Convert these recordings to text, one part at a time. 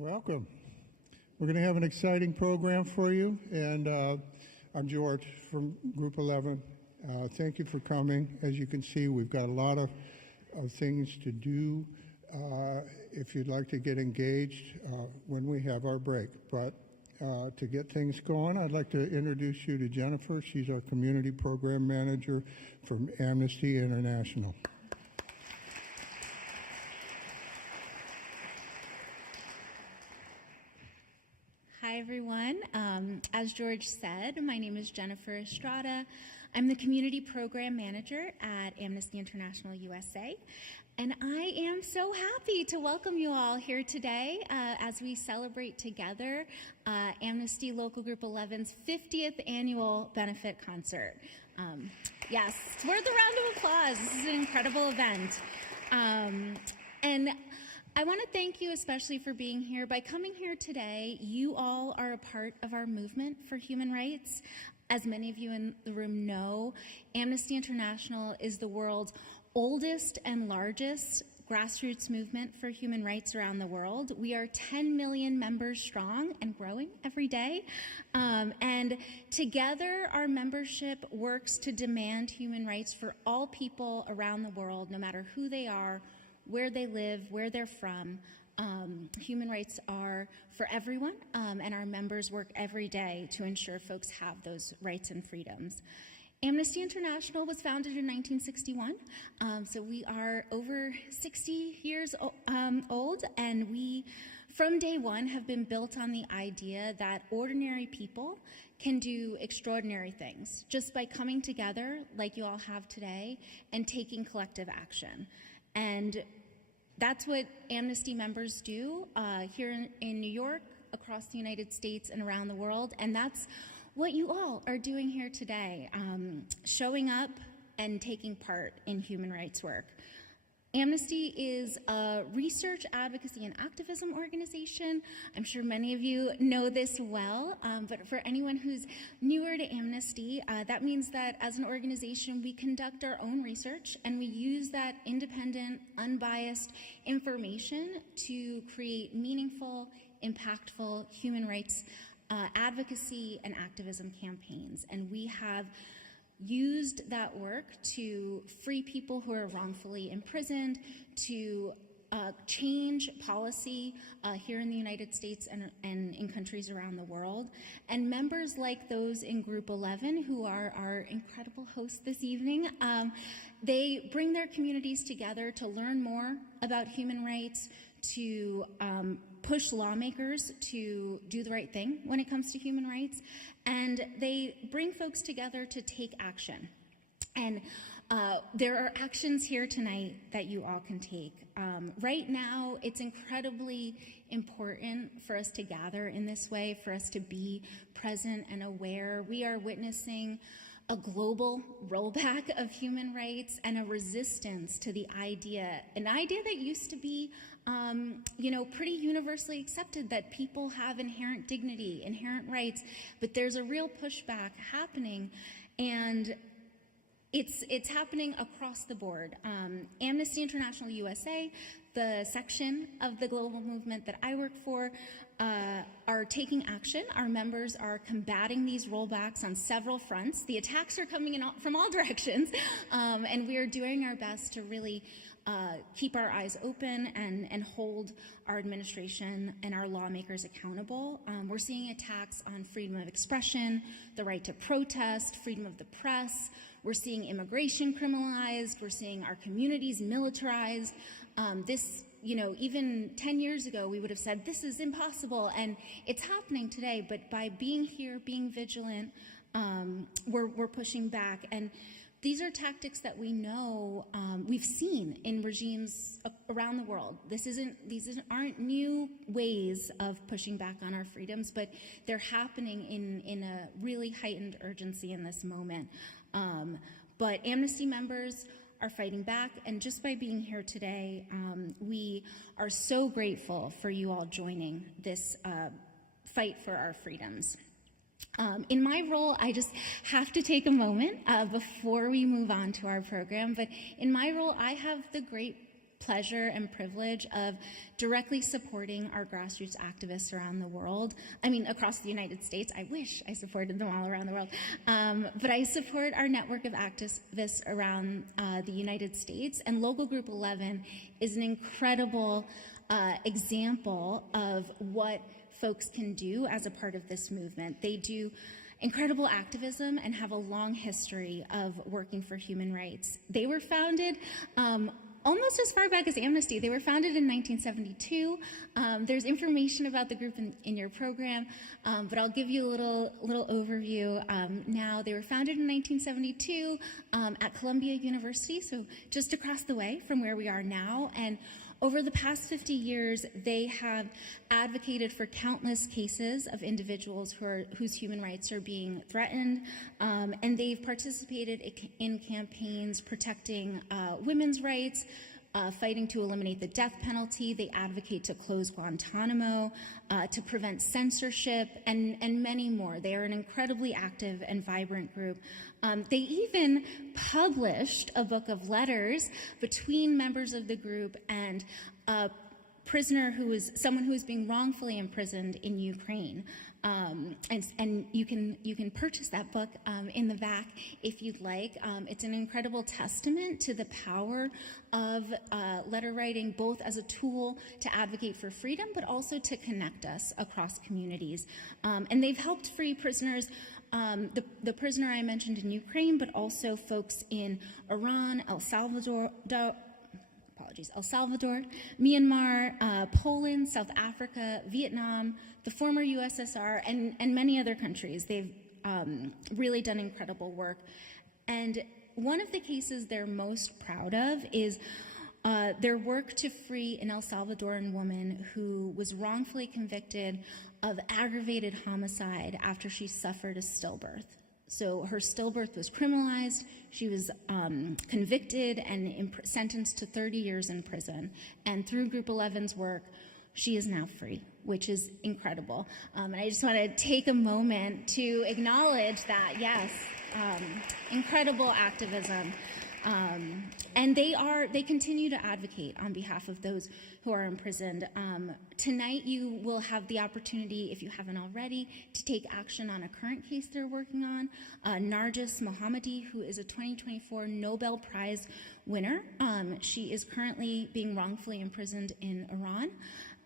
Welcome. We're going to have an exciting program for you, and I'm George from Group 11. Thank you for coming. As you can see, we've got a lot of things to do if you'd like to get engaged when we have our break. But to get things going, I'd like to introduce you to Jennifer. She's our Community Program Manager from Amnesty International. Hi, everyone. As George said, my name is Jennifer Estrada. I'm the Community Program Manager at Amnesty International USA, and I am so happy to welcome you all here today as we celebrate together Amnesty Local Group 11's 50th Annual Benefit Concert. Yes, it's worth a round of applause. This is an incredible event. And I want to thank you especially for being here. By coming here today, you all are a part of our movement for human rights. As many of you in the room know, Amnesty International is the world's oldest and largest grassroots movement for human rights around the world. We are 10 million members strong and growing every day. And together, our membership works to demand human rights for all people around the world, no matter who they are, where they live, where they're from. Human rights are for everyone, and our members work every day to ensure folks have those rights and freedoms. Amnesty International was founded in 1961, so we are over 60 years old, and we, from day one, have been built on the idea that ordinary people can do extraordinary things just by coming together like you all have today and taking collective action. And that's what Amnesty members do here in New York, across the United States, and around the world. And that's what you all are doing here today, showing up and taking part in human rights work. Amnesty is a research, advocacy, and activism organization. I'm sure many of you know this well, but for anyone who's newer to Amnesty, that means that as an organization, we conduct our own research, and we use that independent, unbiased information to create meaningful, impactful human rights advocacy and activism campaigns. And we have used that work to free people who are wrongfully imprisoned, to change policy here in the United States and in countries around the world. And members like those in Group 11, who are our incredible hosts this evening, they bring their communities together to learn more about human rights, to push lawmakers to do the right thing when it comes to human rights, and they bring folks together to take action. And there are actions here tonight that you all can take. Right now, it's incredibly important for us to gather in this way, for us to be present and aware. We are witnessing a global rollback of human rights and a resistance to an idea that used to be pretty universally accepted, that people have inherent dignity, inherent rights, but there's a real pushback happening, and it's happening across the board. Amnesty International USA, the section of the global movement that I work for, are taking action. Our members are combating these rollbacks on several fronts. The attacks are coming in from all directions, and we are doing our best to really keep our eyes open and hold our administration and our lawmakers accountable. We're seeing attacks on freedom of expression, the right to protest, freedom of the press. We're seeing immigration criminalized. We're seeing our communities militarized. Even 10 years ago, we would have said, this is impossible, and it's happening today. But by being here, being vigilant, we're pushing back. And these are tactics that we know we've seen in regimes around the world. These aren't new ways of pushing back on our freedoms, but they're happening in a really heightened urgency in this moment. But Amnesty members are fighting back, and just by being here today, we are so grateful for you all joining this fight for our freedoms. In my role, I just have to take a moment before we move on to our program, but in my role, I have the great pleasure and privilege of directly supporting our grassroots activists around the world. I mean, across the United States. I wish I supported them all around the world. But I support our network of activists around the United States, and Local Group 11 is an incredible example of what folks can do as a part of this movement. They do incredible activism and have a long history of working for human rights. They were founded almost as far back as Amnesty. They were founded in 1972. There's information about the group in your program, but I'll give you a little overview now. They were founded in 1972 at Columbia University, so just across the way from where we are now. And over the past 50 years, they have advocated for countless cases of individuals whose human rights are being threatened, and they've participated in campaigns protecting women's rights, fighting to eliminate the death penalty. They advocate to close Guantanamo, to prevent censorship, and many more. They are an incredibly active and vibrant group. They even published a book of letters between members of the group and a prisoner someone who was being wrongfully imprisoned in Ukraine. And you can purchase that book in the back if you'd like. It's an incredible testament to the power of letter writing, both as a tool to advocate for freedom, but also to connect us across communities. And they've helped free prisoners, the prisoner I mentioned in Ukraine, but also folks in Iran, El Salvador, Myanmar, Poland, South Africa, Vietnam, the former USSR, and many other countries. They've really done incredible work. And one of the cases they're most proud of is their work to free an El Salvadoran woman who was wrongfully convicted of aggravated homicide after she suffered a stillbirth. So her stillbirth was criminalized. She was convicted and sentenced to 30 years in prison. And through Group 11's work, she is now free, which is incredible. And I just want to take a moment to acknowledge that, yes, incredible activism. And they continue to advocate on behalf of those who are imprisoned. Tonight you will have the opportunity, if you haven't already, to take action on a current case they're working on. Narges Mohammadi, who is a 2024 Nobel Prize winner. She is currently being wrongfully imprisoned in Iran.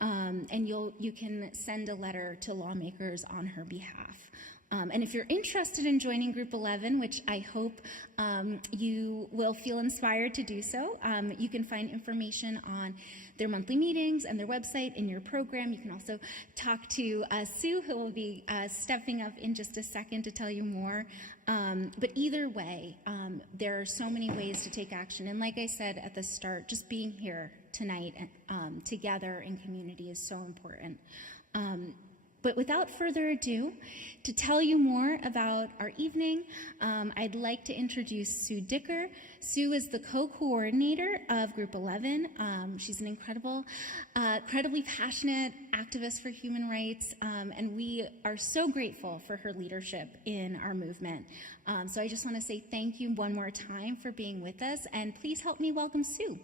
And you can send a letter to lawmakers on her behalf. And if you're interested in joining Group 11, which I hope you will feel inspired to do so, you can find information on their monthly meetings and their website in your program. You can also talk to Sue, who will be stepping up in just a second to tell you more. But either way, there are so many ways to take action. And like I said at the start, just being here tonight together in community is so important. But without further ado, to tell you more about our evening, I'd like to introduce Sue Dicker. Sue is the co-coordinator of Group 11. She's an incredibly passionate activist for human rights, and we are so grateful for her leadership in our movement. So I just want to say thank you one more time for being with us, and please help me welcome Sue.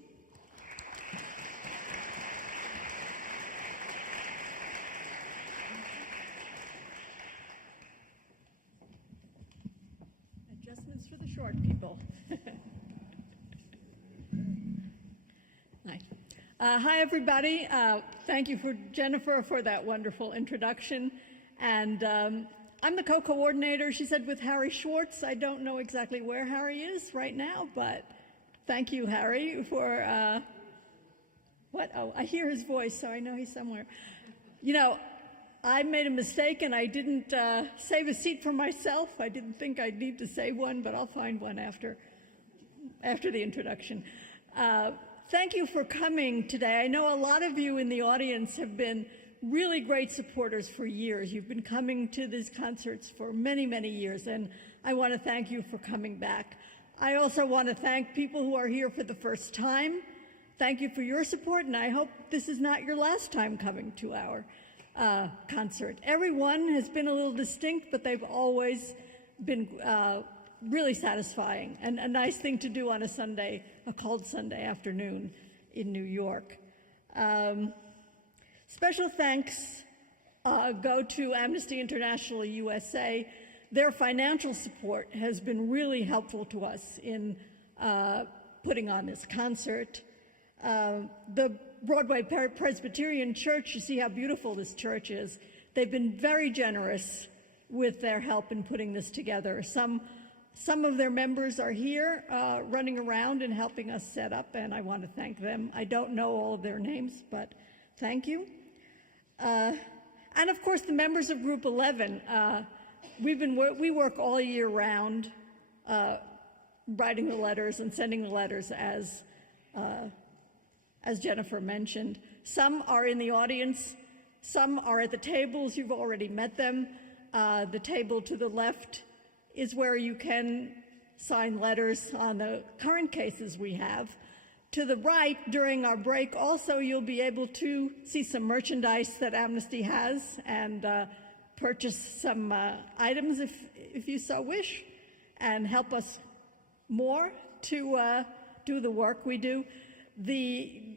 For the short people. Hi. Hi, everybody. Thank you for Jennifer for that wonderful introduction. And I'm the co-coordinator, she said, with Harry Schwartz. I don't know exactly where Harry is right now, but thank you, Harry, for what? Oh, I hear his voice, so I know he's somewhere. You know, I made a mistake and I didn't save a seat for myself. I didn't think I'd need to save one, but I'll find one after the introduction. Thank you for coming today. I know a lot of you in the audience have been really great supporters for years. You've been coming to these concerts for many, many years, and I want to thank you for coming back. I also want to thank people who are here for the first time. Thank you for your support, and I hope this is not your last time coming to our concert. Everyone has been a little distinct, but they've always been really satisfying and a nice thing to do on a Sunday, a cold Sunday afternoon, in New York. Special thanks go to Amnesty International USA. Their financial support has been really helpful to us in putting on this concert. The Broadway Presbyterian Church, you see how beautiful this church is. They've been very generous with their help in putting this together. Some of their members are here running around and helping us set up, and I want to thank them. I don't know all of their names, but thank you. And of course, the members of Group 11. We work all year round writing the letters and sending the letters, as Jennifer mentioned. Some are in the audience, some are at the tables. You've already met them. The table to the left is where you can sign letters on the current cases we have. To the right, during our break, also you'll be able to see some merchandise that Amnesty has and purchase some items if you so wish, and help us more to do the work we do. The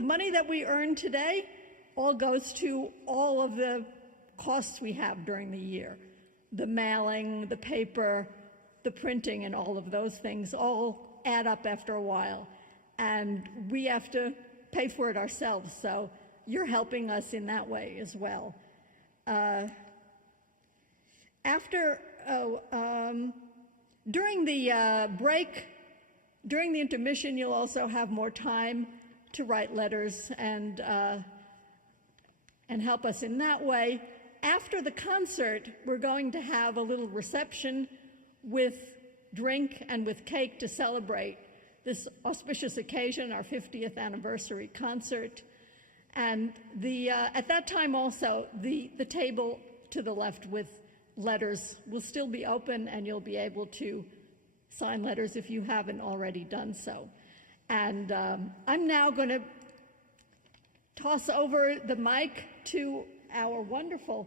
money that we earn today all goes to all of the costs we have during the year. The mailing, the paper, the printing, and all of those things all add up after a while. And we have to pay for it ourselves, so you're helping us in that way as well. During the break, during the intermission, you'll also have more time to write letters and help us in that way. After the concert, we're going to have a little reception with drink and with cake to celebrate this auspicious occasion, our 50th anniversary concert. And at that time also, the table to the left with letters will still be open, and you'll be able to sign letters if you haven't already done so. And I'm now going to toss over the mic to our wonderful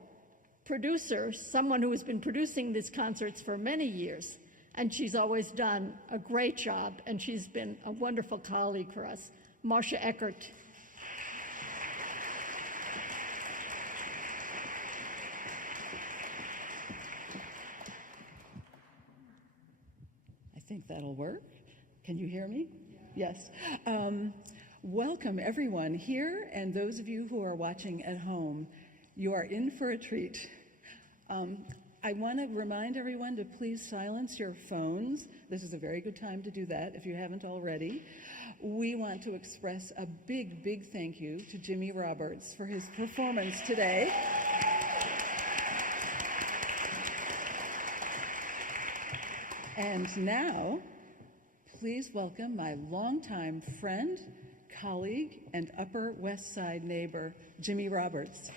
producer, someone who has been producing these concerts for many years, and she's always done a great job, and she's been a wonderful colleague for us, Marcia Eckert. I think that'll work. Can you hear me? Yes. Welcome everyone here, and those of you who are watching at home. You are in for a treat. I want to remind everyone to please silence your phones. This is a very good time to do that if you haven't already. We want to express a big, big thank you to Jimmy Roberts for his performance today. And now, please welcome my longtime friend, colleague, and Upper West Side neighbor, Jimmy Roberts.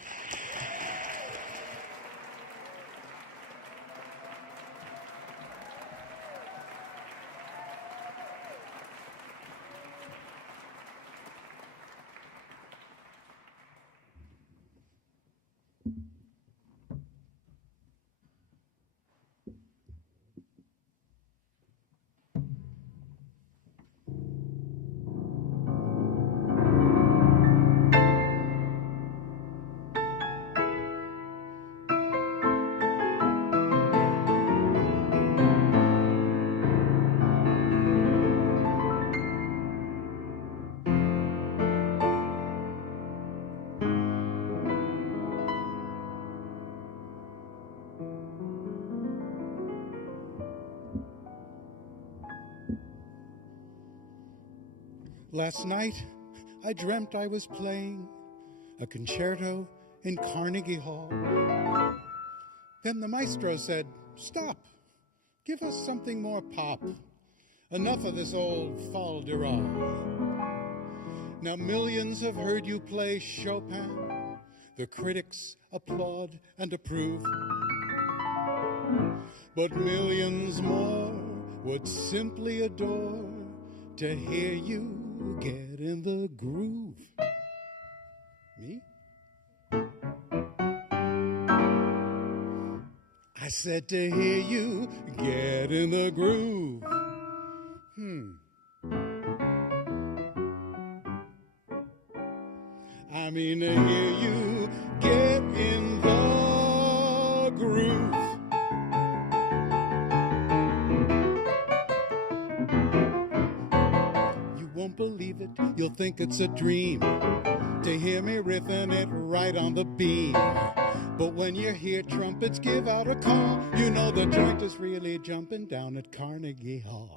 Last night, I dreamt I was playing a concerto in Carnegie Hall. Then the maestro said, "Stop, give us something more pop. Enough of this old fol de rol. Now millions have heard you play Chopin. The critics applaud and approve. But millions more would simply adore to hear you get in the groove." Me? I said to hear you get in the groove. mean to hear you get in the groove. You won't believe it, you'll think it's a dream to hear me riffing it right on the beam. But when you hear trumpets give out a call, you know the joint is really jumping down at Carnegie Hall.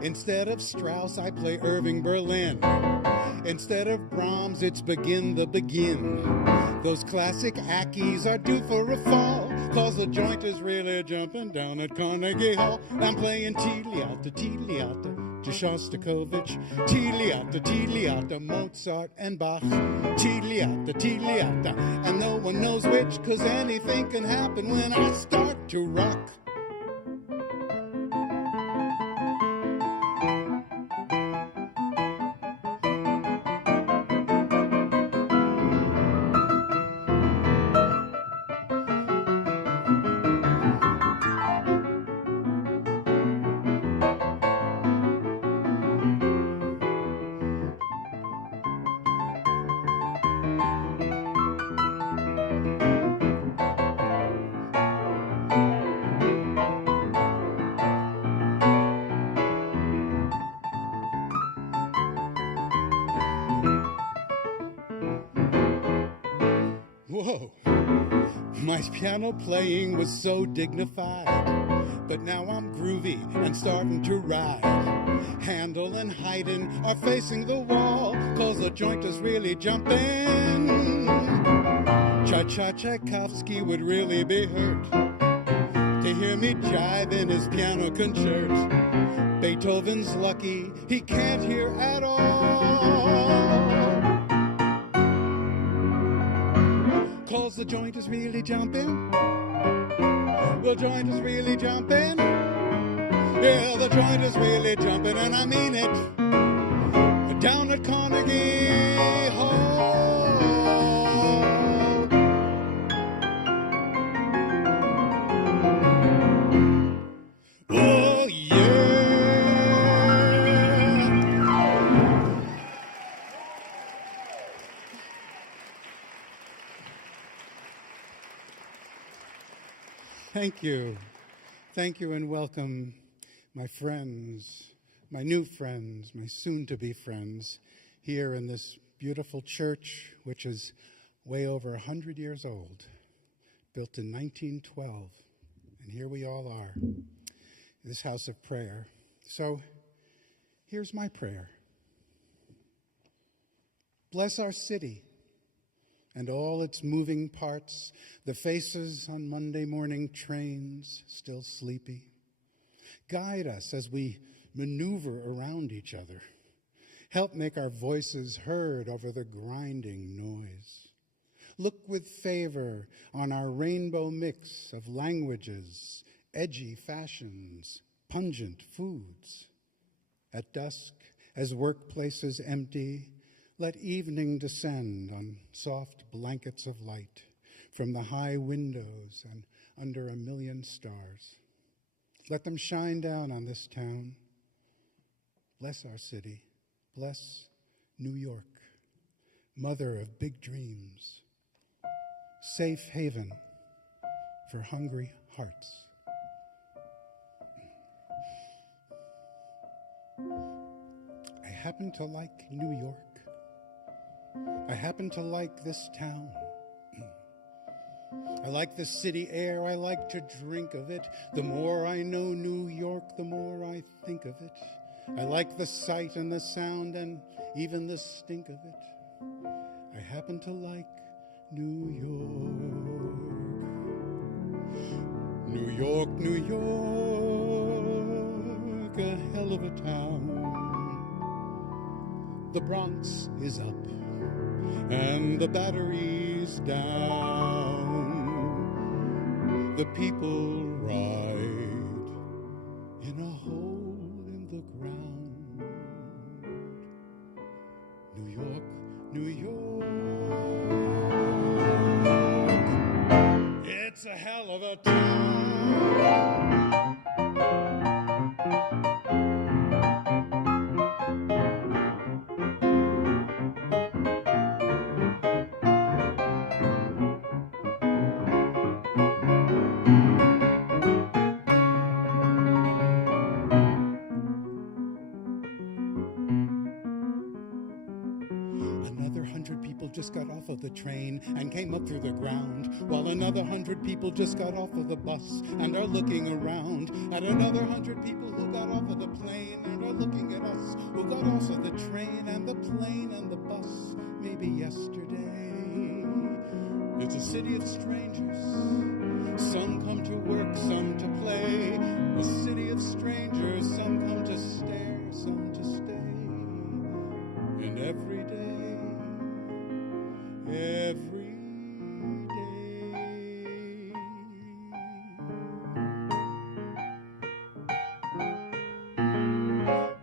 Instead of Strauss, I play Irving Berlin. Instead of Brahms, it's Begin the Begin. Those classic ackies are due for a fall, 'cause the joint is really jumping down at Carnegie Hall. I'm playing Teeliata, to Shostakovich, Teeliata, Mozart and Bach, Teeliata, and no one knows which, 'cause anything can happen when I start to rock. Whoa, my piano playing was so dignified, but now I'm groovy and starting to ride. Handel and Haydn are facing the wall, 'cause the joint is really jumping. Tchaikovsky would really be hurt to hear me jive in his piano concert. Beethoven's lucky he can't hear at all, 'cause the joint is really jumping. The joint is really jumping. Yeah, the joint is really jumping, and I mean it. Down at Carnegie Hall. Oh, yeah. Thank you. Thank you and welcome, my friends, my new friends, my soon-to-be friends, here in this beautiful church, which is way over 100 years old, built in 1912. And here we all are, this house of prayer. So here's my prayer. Bless our city and all its moving parts, the faces on Monday morning trains still sleepy. Guide us as we maneuver around each other. Help make our voices heard over the grinding noise. Look with favor on our rainbow mix of languages, edgy fashions, pungent foods. At dusk, as workplaces empty, let evening descend on soft blankets of light from the high windows and under a million stars. Let them shine down on this town. Bless our city. Bless New York, mother of big dreams, safe haven for hungry hearts. I happen to like New York. I happen to like this town. I like the city air. I like to drink of it. The more I know New York, the more I think of it. I like the sight and the sound and even the stink of it. I happen to like New York. New York, New York, a hell of a town. The Bronx is up and the Battery's down. The people ride in a hole in the ground. New York, New York, it's a hell of a town. of the train and came up through the ground, while another 100 people just got off of the bus and are looking around at another 100 people who got off of the plane and are looking at us, who got off of the train and the plane and the bus maybe yesterday. It's a city of strangers. Some come to work, some to play. A city of strangers. Some come to stare, some to stay. And every day,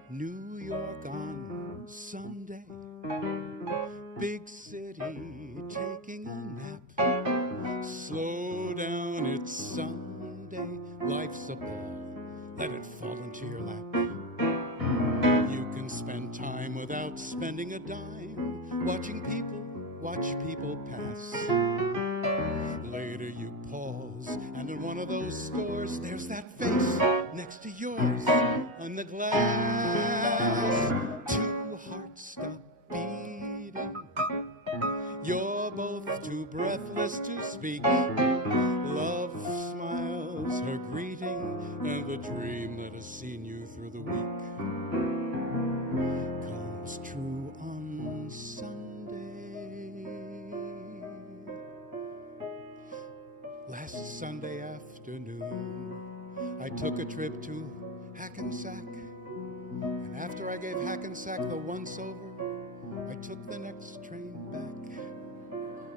New York on Sunday, big city taking a nap. Slow down, it's Sunday, life's a ball, let it fall into your lap. You can spend time without spending a dime, watching people, watch people pass. Later you pause, and in one of those stores, there's that face next to yours on the glass. Two hearts stop beating. You're both too breathless to speak. Love smiles her greeting, and the dream that has seen you through the week comes true on Sunday. Last Sunday afternoon, I took a trip to Hackensack, and after I gave Hackensack the once over, I took the next train back.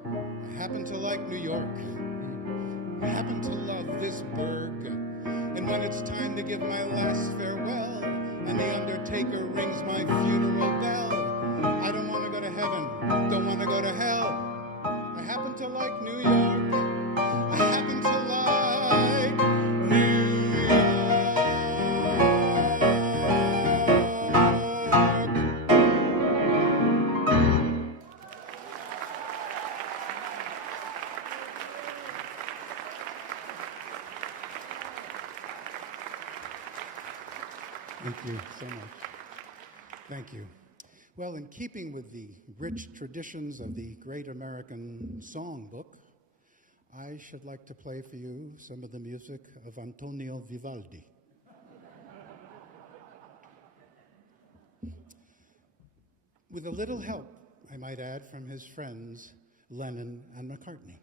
I happen to like New York. I happen to love this burg. And when it's time to give my last farewell, and the undertaker rings my funeral bell, I don't want to go to heaven, don't want to go to hell. I happen to like New York. I happen to like New Thank you so much. Thank you. Well, in keeping with the rich traditions of the great American songbook, I should like to play for you some of the music of Antonio Vivaldi. With a little help, I might add, from his friends Lennon and McCartney.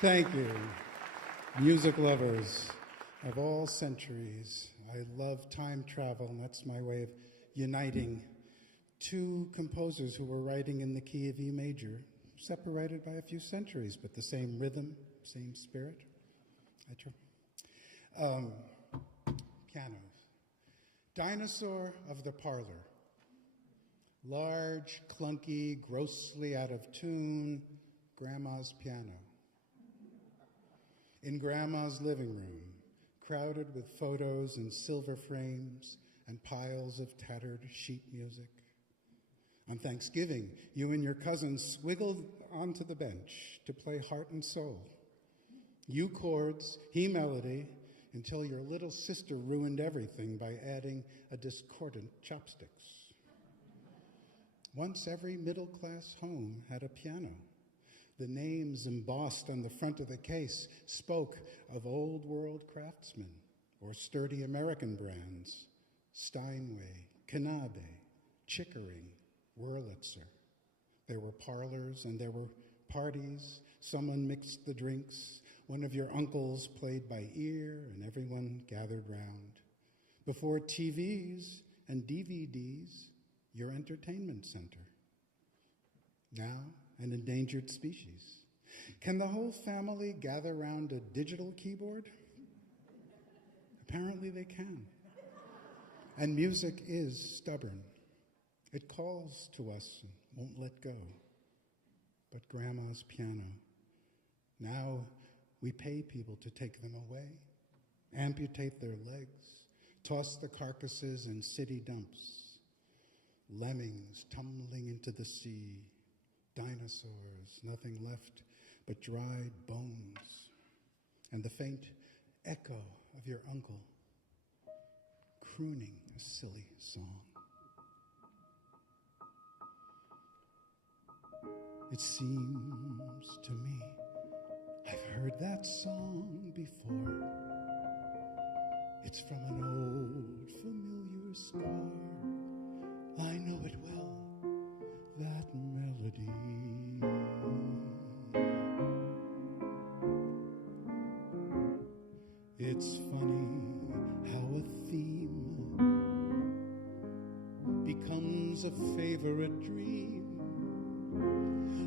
Thank you. Music lovers of all centuries. I love time travel, and that's my way of uniting two composers who were writing in the key of E major, separated by a few centuries, but the same rhythm, same spirit. Pianos. Dinosaur of the parlor. Large, clunky, grossly out of tune, Grandma's piano. In Grandma's living room, crowded with photos and silver frames and piles of tattered sheet music. On Thanksgiving, you and your cousins swiggled onto the bench to play Heart and Soul. You chords, he melody, until your little sister ruined everything by adding a discordant chopsticks. Once every middle-class home had a piano. The names embossed on the front of the case spoke of old-world craftsmen or sturdy American brands, Steinway, Knabe, Chickering, Wurlitzer. There were parlors and there were parties. Someone mixed the drinks. One of your uncles played by ear and everyone gathered round. Before TVs and DVDs, your entertainment center. Now, an endangered species. Can the whole family gather around a digital keyboard? Apparently they can. And music is stubborn. It calls to us and won't let go. But Grandma's piano. Now we pay people to take them away, amputate their legs, toss the carcasses in city dumps. Lemmings tumbling into the sea, dinosaurs, nothing left but dried bones, and the faint echo of your uncle crooning a silly song. It seems to me I've heard that song before. It's from an old familiar score. I know it well, that melody. It's funny how a theme becomes a favorite dream,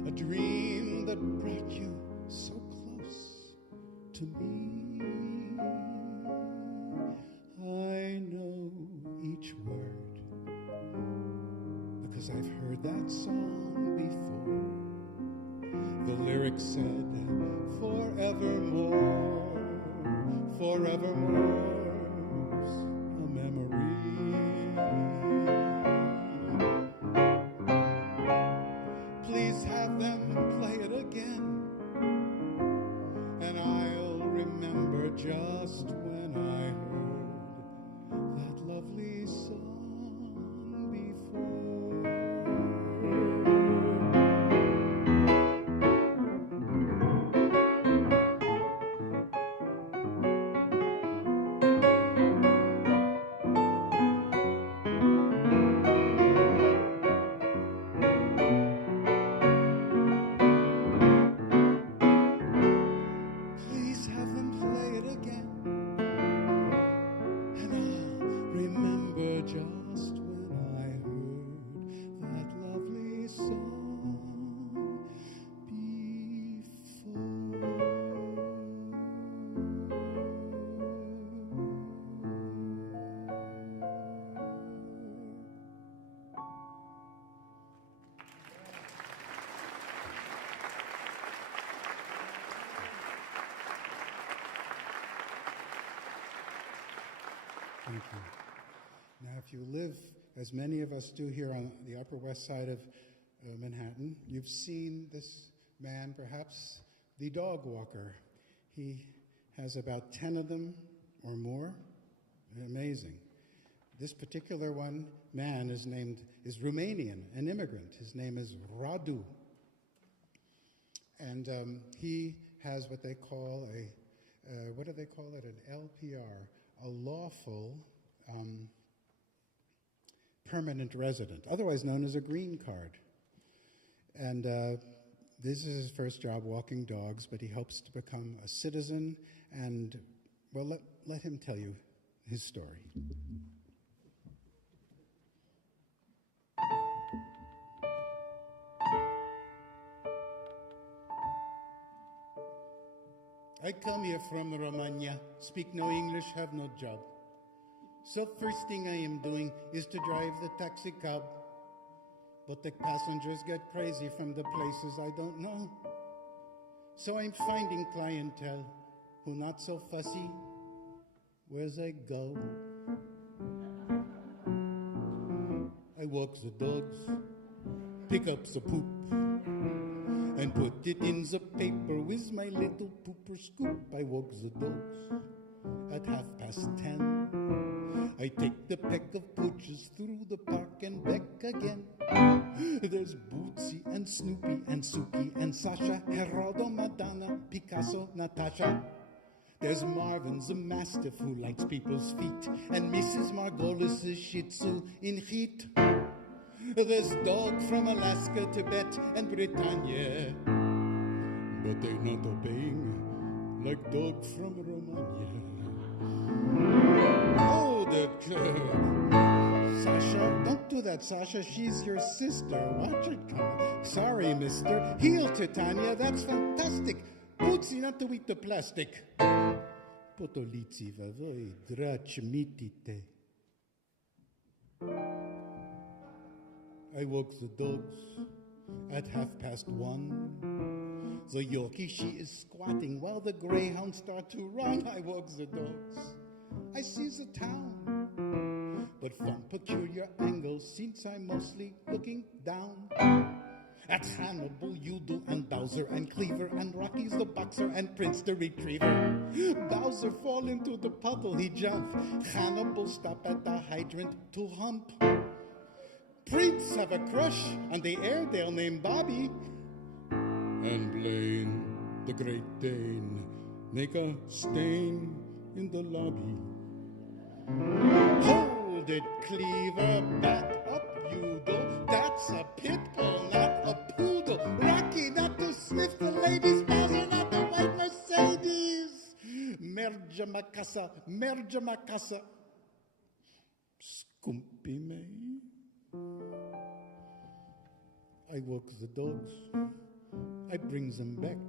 a dream that brought you so close to me. I know each word because I've heard that song before. The lyrics said, forevermore, forevermore's a memory. Please have them play it again, and I'll remember just when I heard that lovely song before. Please have them play it again, and I'll remember just when I heard that lovely song Thank you. Now, if you live, as many of us do here on the Upper West Side of Manhattan, you've seen this man, perhaps the dog walker. He has about 10 of them or more. Amazing. This particular man is Romanian, an immigrant. His name is Radu. And he has what they call what do they call it? An LPR, a lawful permanent resident, otherwise known as a green card. And This is his first job walking dogs, but he hopes to become a citizen, and, well, let him tell you his story. I come here from Romania, speak no English, have no job. So first thing I am doing is to drive the taxi cab. But the passengers get crazy from the places I don't know. So I'm finding clientele who not so fussy. Where's I go? I walk the dogs, pick up the poop, and put it in the paper with my little pooper scoop. I walk the dogs at 10:30. I take the peck of pooches through the park and back again. There's Bootsy and Snoopy and Suki and Sasha, Geraldo, Madonna, Picasso, Natasha. There's Marvin the Mastiff who likes people's feet, and Mrs. Margolis is Shih Tzu in heat. There's dog from Alaska, Tibet, and Britannia, but they're not obeying like dog from Romania. Oh, Sasha, don't do that, Sasha. She's your sister. Watch it come. Sorry, mister. Heel, Titania. That's fantastic. Bootsy, not to eat the plastic. Potolici vavoi dracimitite. I walk the dogs at 1:30. The Yorkie, she is squatting while the greyhounds start to run. I walk the dogs. I see the town, but from peculiar angles, since I'm mostly looking down. At Hannibal, Udall, and Bowser, and Cleaver, and Rocky's the boxer, and Prince the retriever. Bowser fall into the puddle, he jump. Hannibal stop at the hydrant to hump. Prince have a crush on the Airedale named Bobby. And Blaine, the Great Dane, make a stain in the lobby. Hold it, Cleaver, back up, Udall. That's a pit bull, not a poodle. Rocky, not to sniff the ladies' Bowser, not the white Mercedes. Merge Macassa, Scumpy me. I walk the dogs, I bring them back.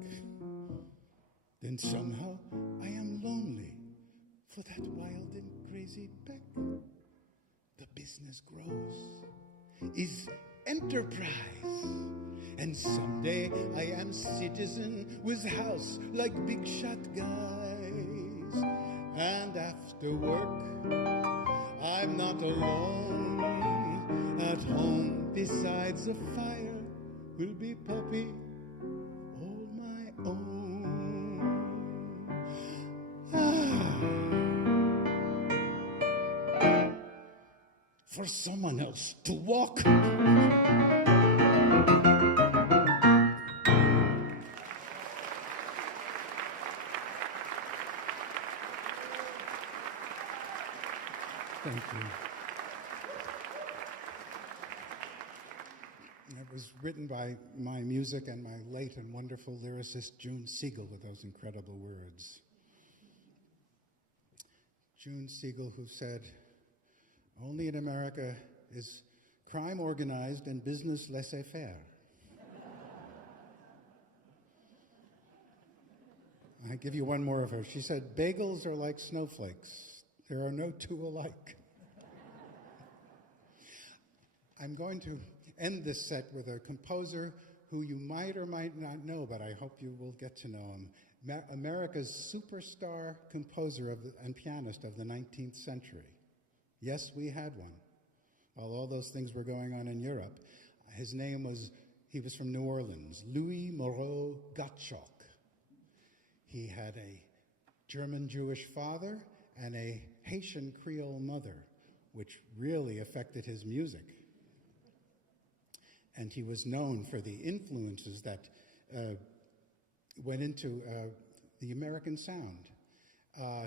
Then somehow I am lonely for that wild and crazy pack. The business grows, is enterprise, and someday I am citizen with house like big shot guys. And after work, I'm not alone. At home, besides the fire, will be puppy all my own. For someone else to walk. Thank you. It was written by my music and my late and wonderful lyricist June Siegel with those incredible words. June Siegel, who said, "Only in America is crime organized and business laissez-faire." I give you one more of her. She said, "Bagels are like snowflakes. There are no two alike." I'm going to end this set with a composer who you might or might not know, but I hope you will get to know him. America's superstar composer and pianist of the 19th century. Yes, we had one. While all those things were going on in Europe, he was from New Orleans, Louis Moreau Gottschalk. He had a German Jewish father and a Haitian Creole mother, which really affected his music. And he was known for the influences that went into the American sound.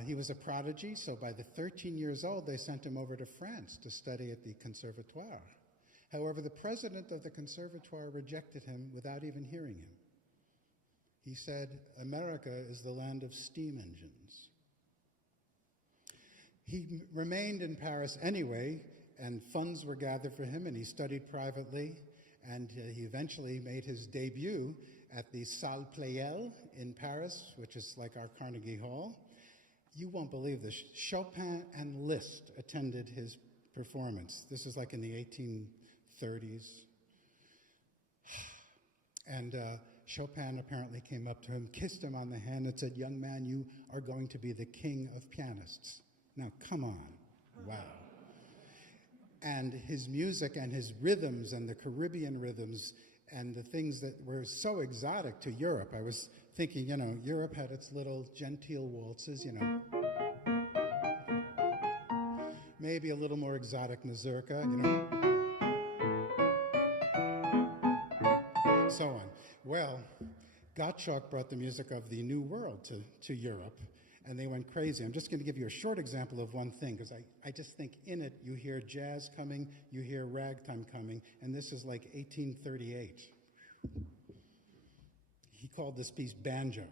He was a prodigy, so by the 13 years old, they sent him over to France to study at the Conservatoire. However, the president of the Conservatoire rejected him without even hearing him. He said, America is the land of steam engines. He remained in Paris anyway, and funds were gathered for him, and he studied privately, and he eventually made his debut at the Salle Pleyel in Paris, which is like our Carnegie Hall. You won't believe this. Chopin and Liszt attended his performance. This is like in the 1830s. And Chopin apparently came up to him, kissed him on the hand, and said, "Young man, you are going to be the king of pianists." Now, come on. Wow. And his music and his rhythms and the Caribbean rhythms and the things that were so exotic to Europe. I was thinking, Europe had its little genteel waltzes, maybe a little more exotic mazurka, so on. Well, Gottschalk brought the music of the New World to Europe, and they went crazy. I'm just going to give you a short example of one thing, because I just think in it you hear jazz coming, you hear ragtime coming, and this is like 1838. He called this piece Banjo.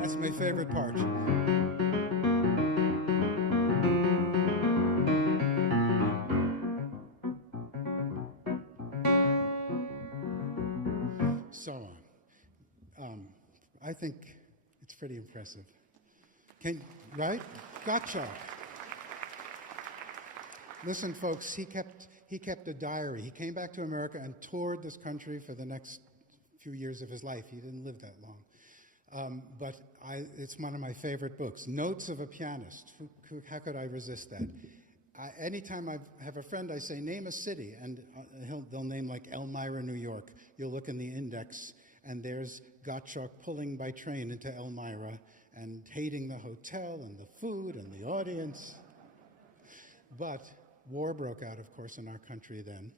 That's my favorite part. So on. I think it's pretty impressive. Right? Gottschalk. Listen, folks, he kept a diary. He came back to America and toured this country for the next few years of his life. He didn't live that long. But it's one of my favorite books, Notes of a Pianist. How could I resist that? Anytime I have a friend, I say, name a city, and they'll name like Elmira, New York. You'll look in the index, and there's Gottschalk pulling by train into Elmira and hating the hotel and the food and the audience. But war broke out, of course, in our country then,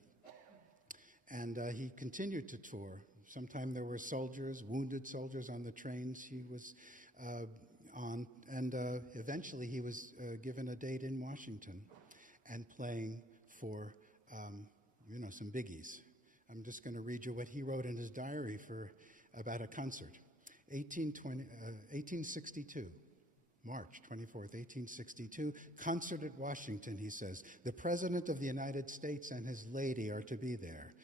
and he continued to tour. Sometimes there were soldiers, wounded soldiers on the trains he was on, and eventually he was given a date in Washington and playing for, some biggies. I'm just going to read you what he wrote in his diary about a concert. 1862, March 24th, 1862, concert at Washington, he says. The President of the United States and his lady are to be there.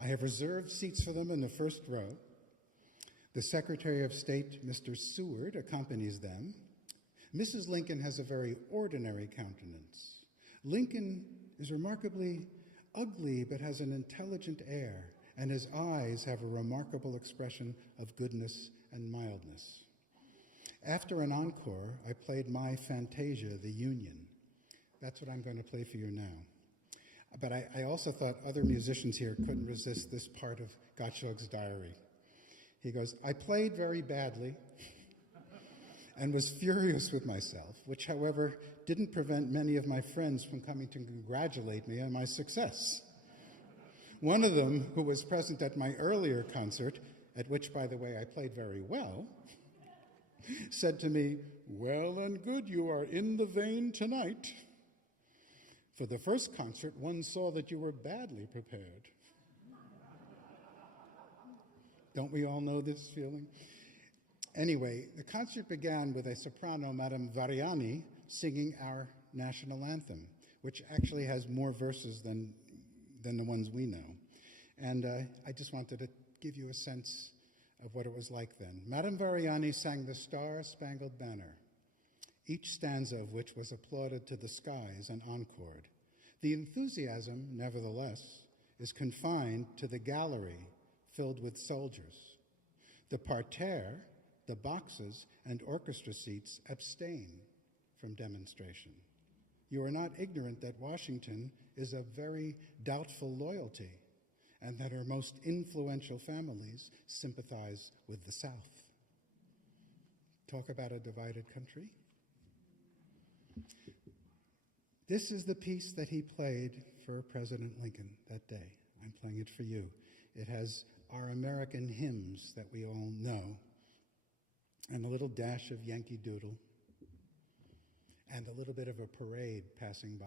I have reserved seats for them in the first row. The Secretary of State, Mr. Seward, accompanies them. Mrs. Lincoln has a very ordinary countenance. Lincoln is remarkably ugly, but has an intelligent air, and his eyes have a remarkable expression of goodness and mildness. After an encore, I played my Fantasia, the Union. That's what I'm going to play for you now. But I also thought other musicians here couldn't resist this part of Gottschalk's diary. He goes, I played very badly and was furious with myself, which, however, didn't prevent many of my friends from coming to congratulate me on my success. One of them, who was present at my earlier concert, at which, by the way, I played very well, said to me, well and good, you are in the vein tonight. For the first concert, one saw that you were badly prepared. Don't we all know this feeling? Anyway, the concert began with a soprano, Madame Variani, singing our national anthem, which actually has more verses than the ones we know. And I just wanted to give you a sense of what it was like then. Madame Variani sang the Star-Spangled Banner, each stanza of which was applauded to the skies and encored. The enthusiasm, nevertheless, is confined to the gallery filled with soldiers. The parterre, the boxes, and orchestra seats abstain from demonstration. You are not ignorant that Washington is of very doubtful loyalty, and that her most influential families sympathize with the South. Talk about a divided country. This is the piece that he played for President Lincoln that day. I'm playing it for you. It has our American hymns that we all know, and a little dash of Yankee Doodle, and a little bit of a parade passing by.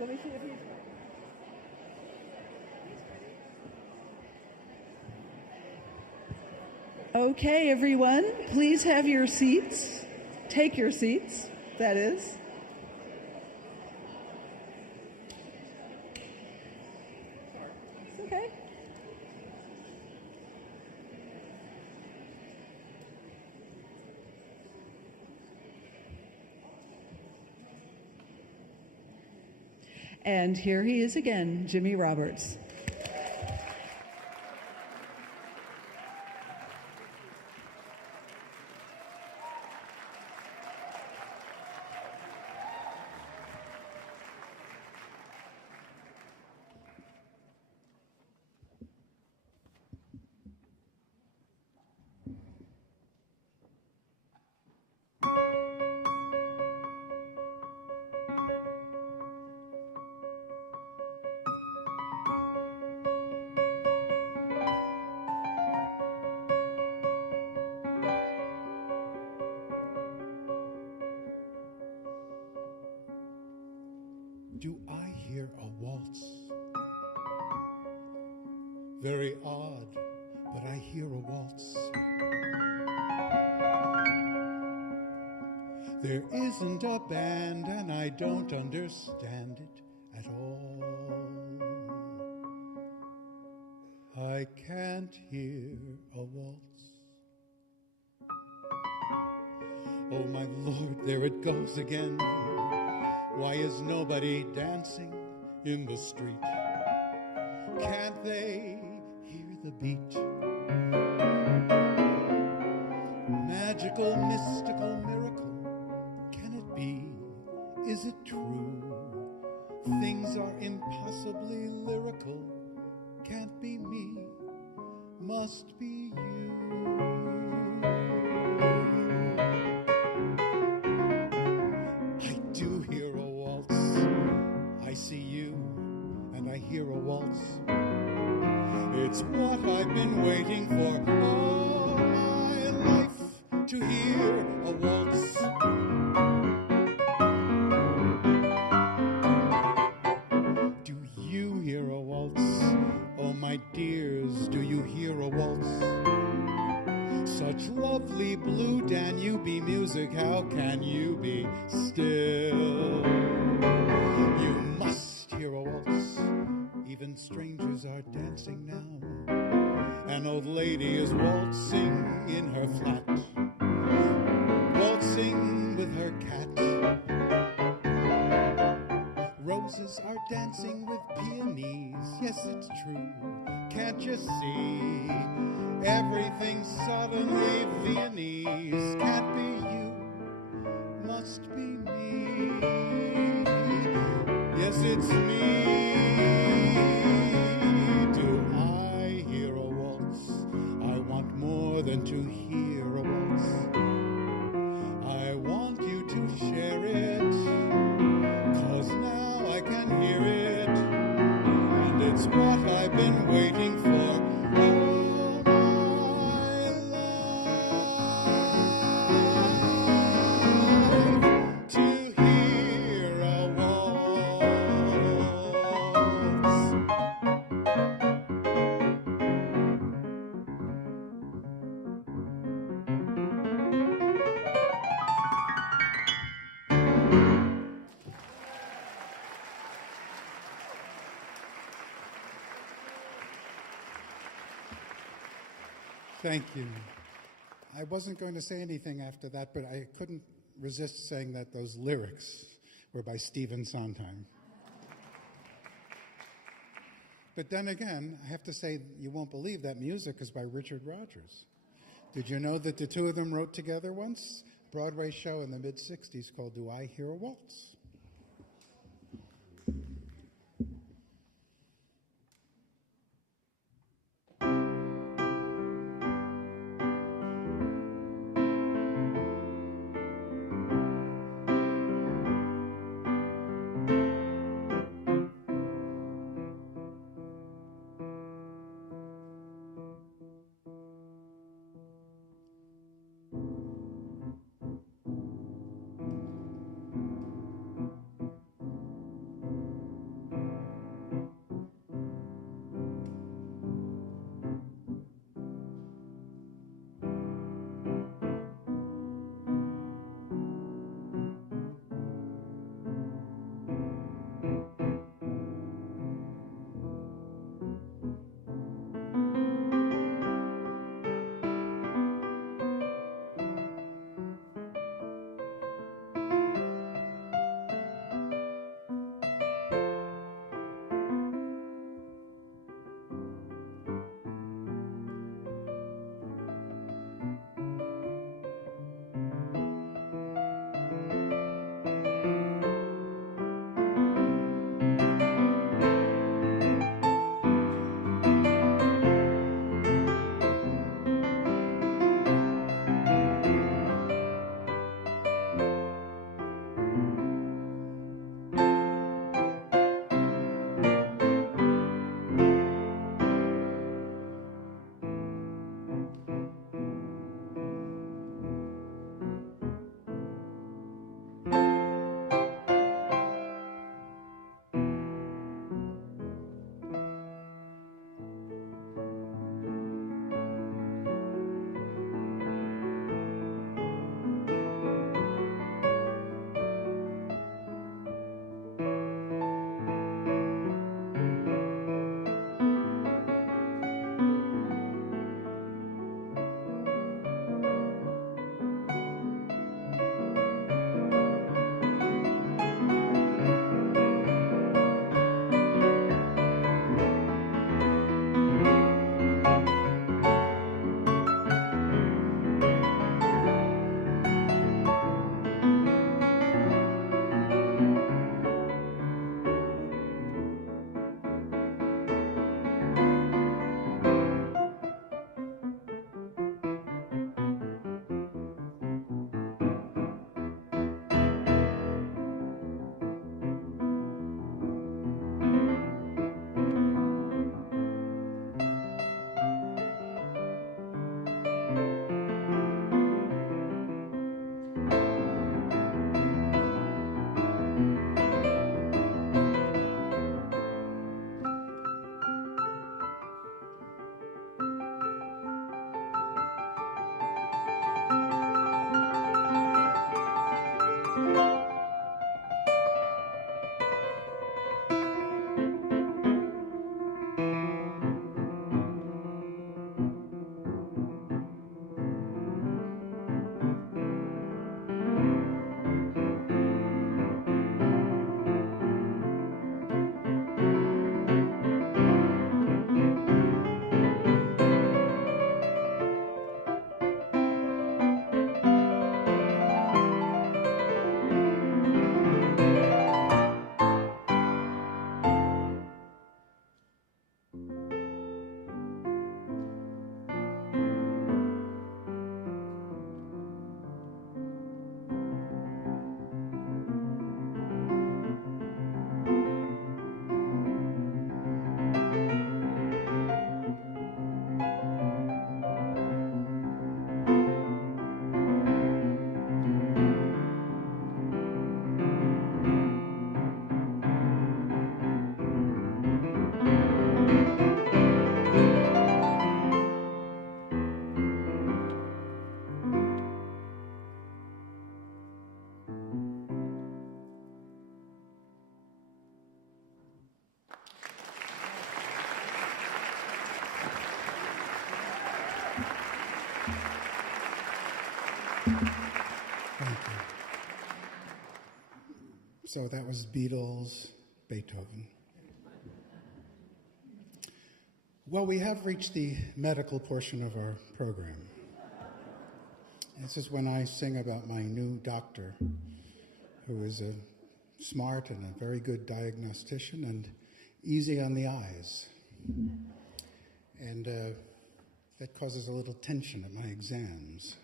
Let me see if he's ready. Okay, everyone, please have your seats. Take your seats, that is. It's okay. And here he is again, Jimmy Roberts. Do I hear a waltz? Very odd, but I hear a waltz. There isn't a band and I don't understand it at all. I can't hear a waltz. Oh my Lord, there it goes again. Why is nobody dancing in the street? Can't they hear the beat? Magical, mystical miracle, can it be? Is it true? Things are impossibly lyrical. Can't be me, must be you. I do hear a waltz. I see you and I hear a waltz. It's what I've been waiting for all my life, to hear a waltz. Do you hear a waltz? Oh my dears, do you hear a waltz? Such lovely blue Danube music, how can you be still? You must hear a waltz. Even strangers are dancing now. An old lady is waltzing in her flat, waltzing with her cat. Roses are dancing with peonies, yes, it's true. Can't you see? Everything suddenly Viennese. Can't be you, must be me. Yes, it's me. Do I hear a waltz? I want more than to hear a waltz. I want you to share it, 'cause now I can hear it, and it's what I've been waiting for all my life, to hear a waltz. Thank you. I wasn't going to say anything after that, but I couldn't resist saying that those lyrics were by Stephen Sondheim. But then again, I have to say, you won't believe that music is by Richard Rodgers. Did you know that the two of them wrote together once? A Broadway show in the mid-'60s called Do I Hear a Waltz? So that was Beatles, Beethoven. Well, we have reached the medical portion of our program. This is when I sing about my new doctor, who is a smart and a very good diagnostician and easy on the eyes. And that causes a little tension at my exams.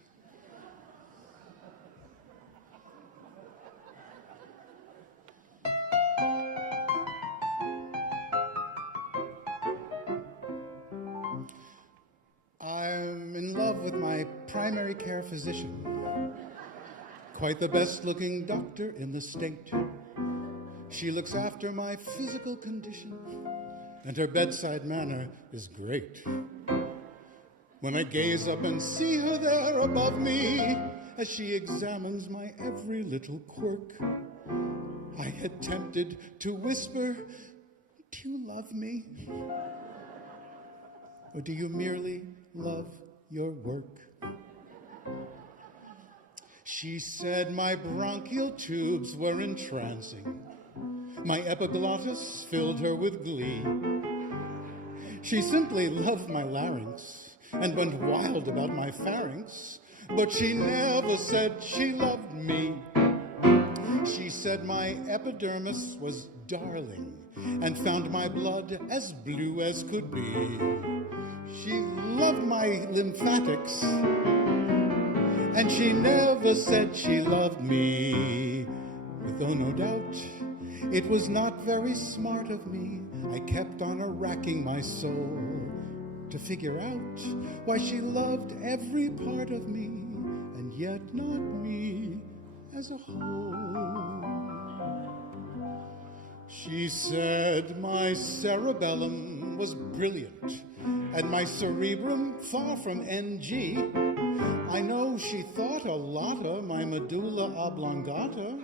I'm in love with my primary care physician, quite the best-looking doctor in the state. She looks after my physical condition, and her bedside manner is great. When I gaze up and see her there above me, as she examines my every little quirk, I get tempted to whisper, "Do you love me? Or do you merely love your work?" She said my bronchial tubes were entrancing. My epiglottis filled her with glee. She simply loved my larynx and went wild about my pharynx, but she never said she loved me. She said my epidermis was darling and found my blood as blue as could be. She loved my lymphatics, and she never said she loved me. Though no doubt it was not very smart of me, I kept on racking my soul to figure out why she loved every part of me, and yet not me as a whole. She said my cerebellum was brilliant, and my cerebrum far from NG. I know she thought a lot of my medulla oblongata,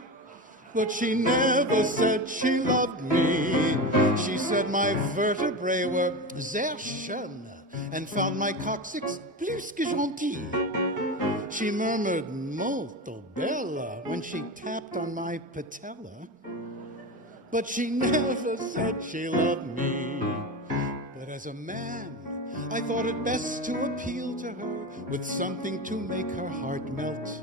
but she never said she loved me. She said my vertebrae were sehr schön, and found my coccyx plus que gentil. She murmured molto bella when she tapped on my patella, but she never said she loved me. But as a man, I thought it best to appeal to her with something to make her heart melt.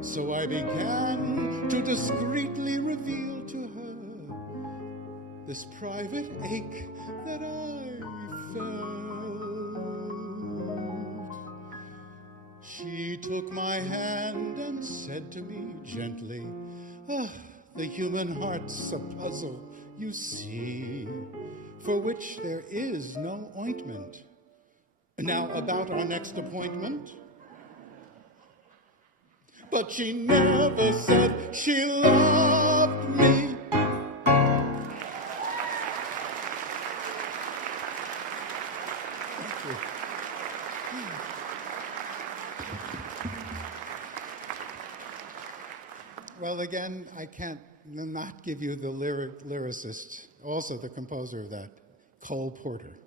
So I began to discreetly reveal to her this private ache that I felt. She took my hand and said to me gently, "Ah, the human heart's a puzzle, you see, for which there is no ointment. Now about our next appointment." But she never said she loved me. Thank you. Well, again, I can't not give you the lyricist, also the composer of that, Cole Porter.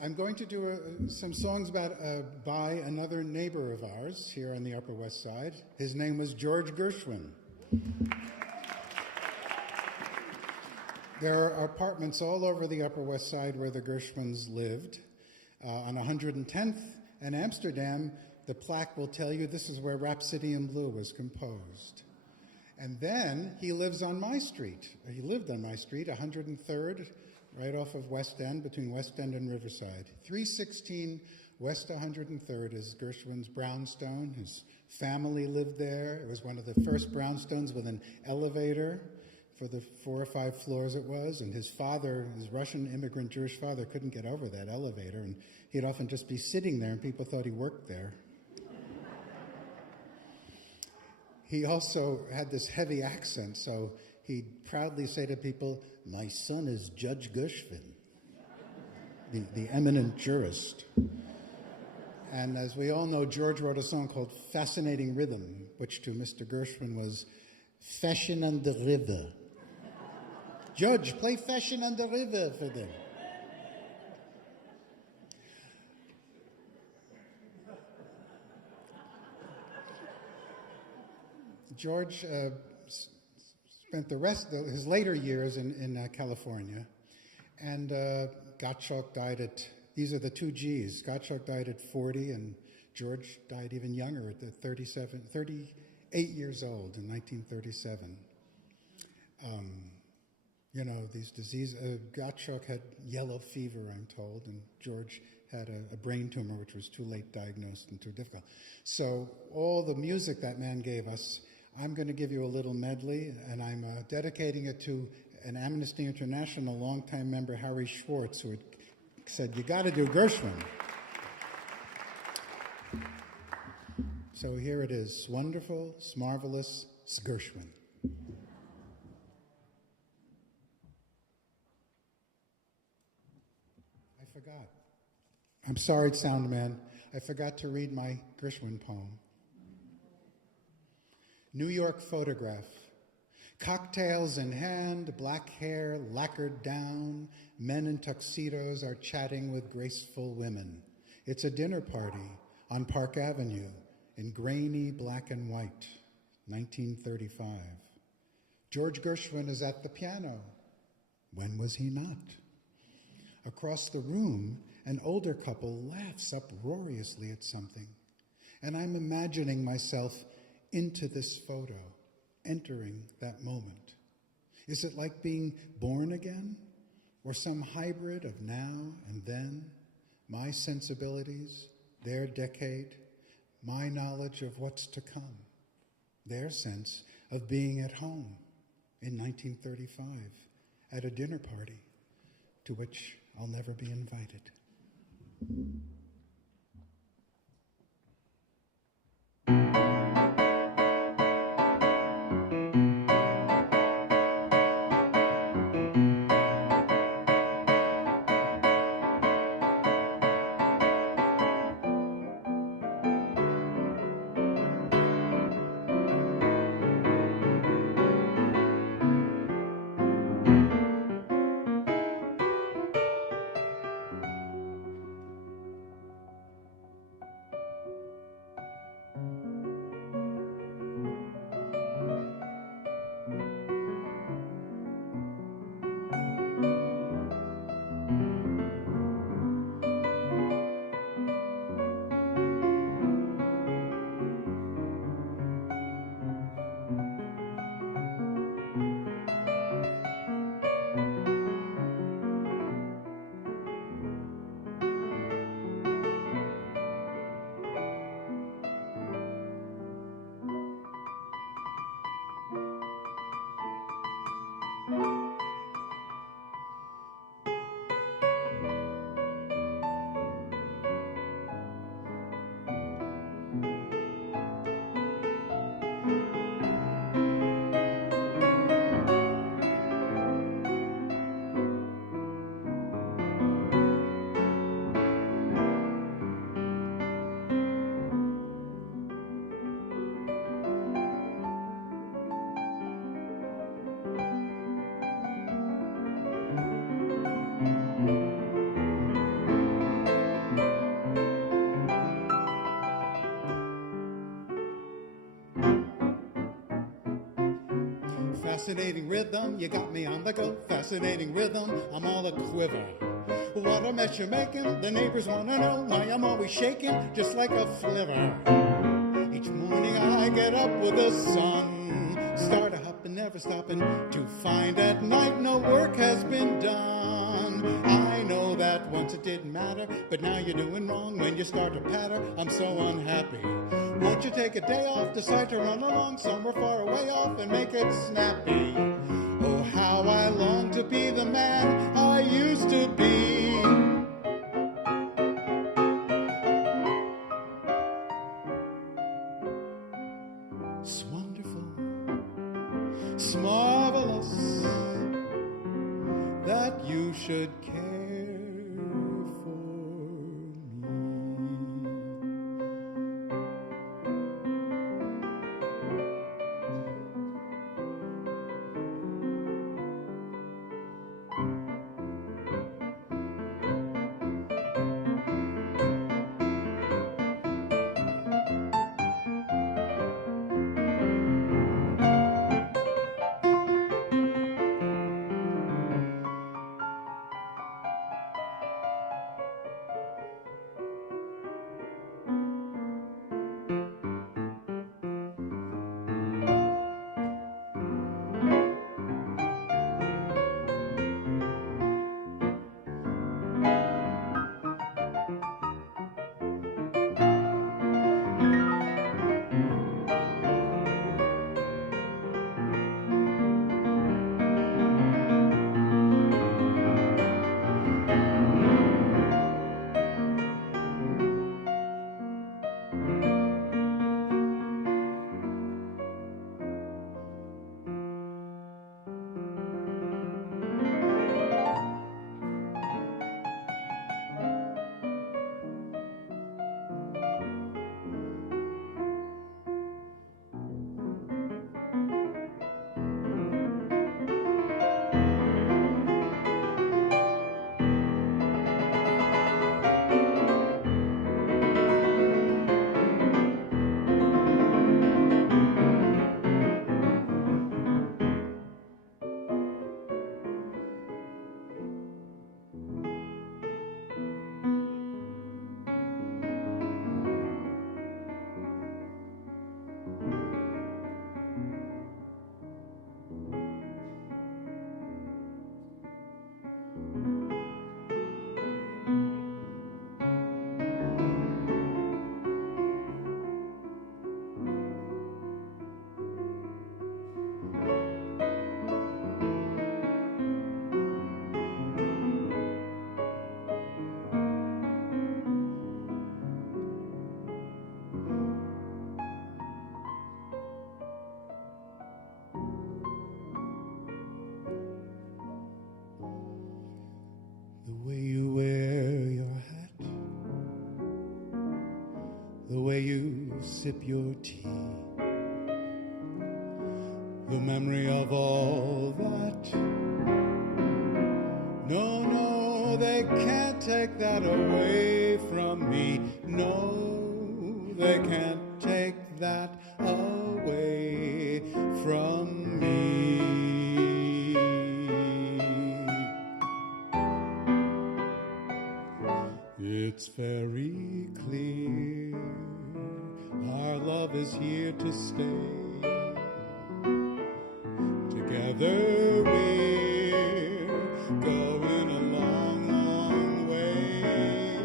I'm going to do some songs by another neighbor of ours here on the Upper West Side. His name was George Gershwin. There are apartments all over the Upper West Side where the Gershwins lived. On 110th and Amsterdam, the plaque will tell you this is where Rhapsody in Blue was composed. And then he lives on my street. He lived on my street, 103rd, right off of West End, between West End and Riverside. 316 West 103rd is Gershwin's brownstone. His family lived there. It was one of the first brownstones with an elevator for the 4 or 5 floors it was. And his father, his Russian immigrant Jewish father, couldn't get over that elevator. And he'd often just be sitting there and people thought he worked there. He also had this heavy accent, so he'd proudly say to people, "My son is Judge Gershwin, the eminent jurist." And as we all know, George wrote a song called Fascinating Rhythm, which to Mr. Gershwin was Fashion on the River. Judge, play Fashion on the River for them. George spent the rest of his later years in California, and Gottschalk died at, these are the two Gs, Gottschalk died at 40, and George died even younger at 38 years old in 1937. You know, these diseases, Gottschalk had yellow fever, I'm told, and George had a brain tumor, which was too late diagnosed and too difficult. So all the music that man gave us, I'm going to give you a little medley, and I'm dedicating it to an Amnesty International longtime member, Harry Schwartz, who had said, you got to do Gershwin. So here it is, wonderful, marvelous Gershwin. I forgot. I'm sorry, sound man. I forgot to read my Gershwin poem. New York photograph. Cocktails in hand, black hair lacquered down, men in tuxedos are chatting with graceful women. It's a dinner party on Park Avenue in grainy black and white, 1935. George Gershwin is at the piano. When was he not? Across the room, an older couple laughs uproariously at something, and I'm imagining myself into this photo, entering that moment. Is it like being born again, or some hybrid of now and then, my sensibilities, their decade, my knowledge of what's to come, their sense of being at home in 1935 at a dinner party to which I'll never be invited. Fascinating rhythm, you got me on the go. Fascinating rhythm, I'm all a quiver. What a mess you're making, the neighbors want to know why I'm always shaking just like a flivver. Each morning I get up with the sun, start a hopping, never stopping, to find at night no work has been done. I know that once it didn't matter, but now you're doing wrong when you start to patter. I'm so unhappy. Won't you take a day off, decide to run along somewhere far away off and make it snappy? Oh, how I long to be the man I used to be. It's wonderful, it's marvelous that you should care for me. the way you sip your tea, the memory of all that. No, no, they can't take that away from me. No, they can't take that away from me. It's very clear our love is here to stay. Together we're going a long, long way.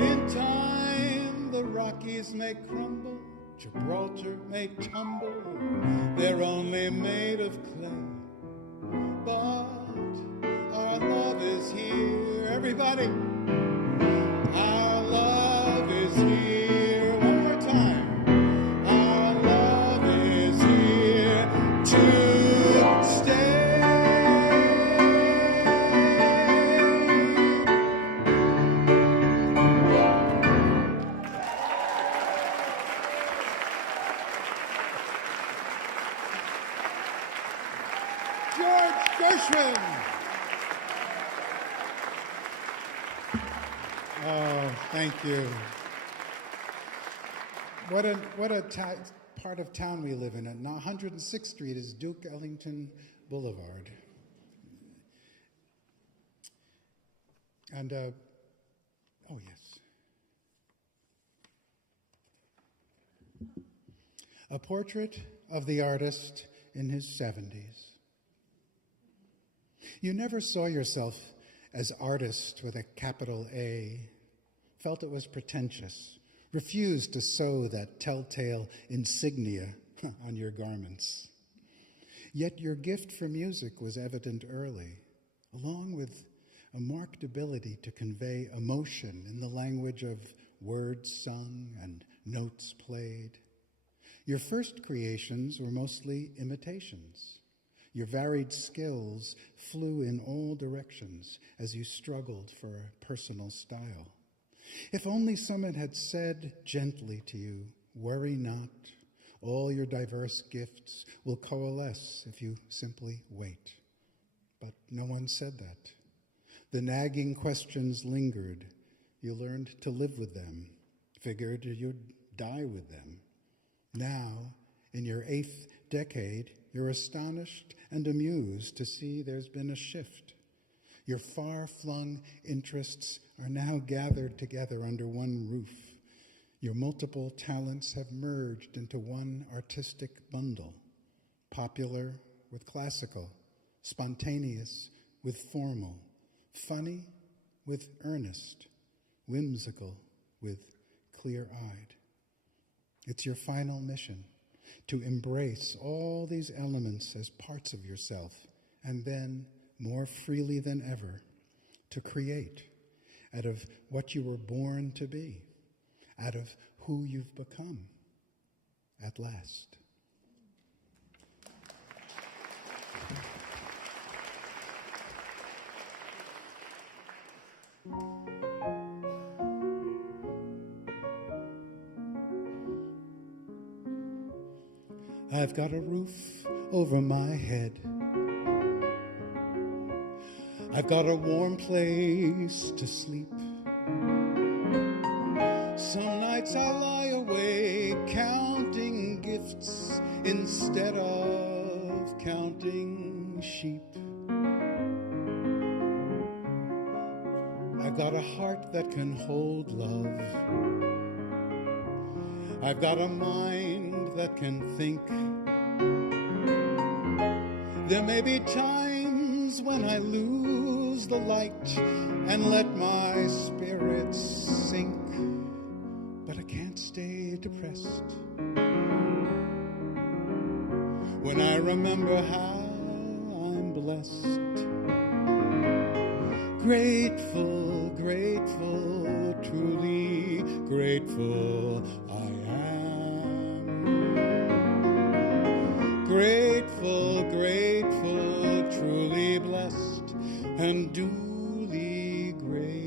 In time the Rockies may crumble, Gibraltar may tumble, they're only made of clay. But our love is here, everybody. Our love is here. One more time. Our love is here to stay. George Gershwin. Oh, thank you. What a part of town we live in. And 106th Street is Duke Ellington Boulevard. And, oh yes. A portrait of the artist in his 70s. You never saw yourself as artist with a capital A, felt it was pretentious, refused to sew that telltale insignia on your garments. Yet your gift for music was evident early, along with a marked ability to convey emotion in the language of words sung and notes played. Your first creations were mostly imitations. Your varied skills flew in all directions as you struggled for a personal style. If only someone had said gently to you, "Worry not, all your diverse gifts will coalesce if you simply wait." But no one said that. The nagging questions lingered. You learned to live with them, figured you'd die with them. Now, in your 8th decade, you're astonished and amused to see there's been a shift. Your far-flung interests are now gathered together under one roof. Your multiple talents have merged into one artistic bundle, popular with classical, spontaneous with formal, funny with earnest, whimsical with clear-eyed. It's your final mission, to embrace all these elements as parts of yourself, and then, more freely than ever, to create out of what you were born to be, out of who you've become at last. I've got a roof over my head. I've got a warm place to sleep. Some nights I lie awake counting gifts instead of counting sheep. I've got a heart that can hold love. I've got a mind that can think. There may be times when I lose the light and let my spirits sink, but I can't stay depressed when I remember how I'm blessed. Grateful, grateful, truly grateful I am. Grateful, grateful, truly blessed and duly grateful.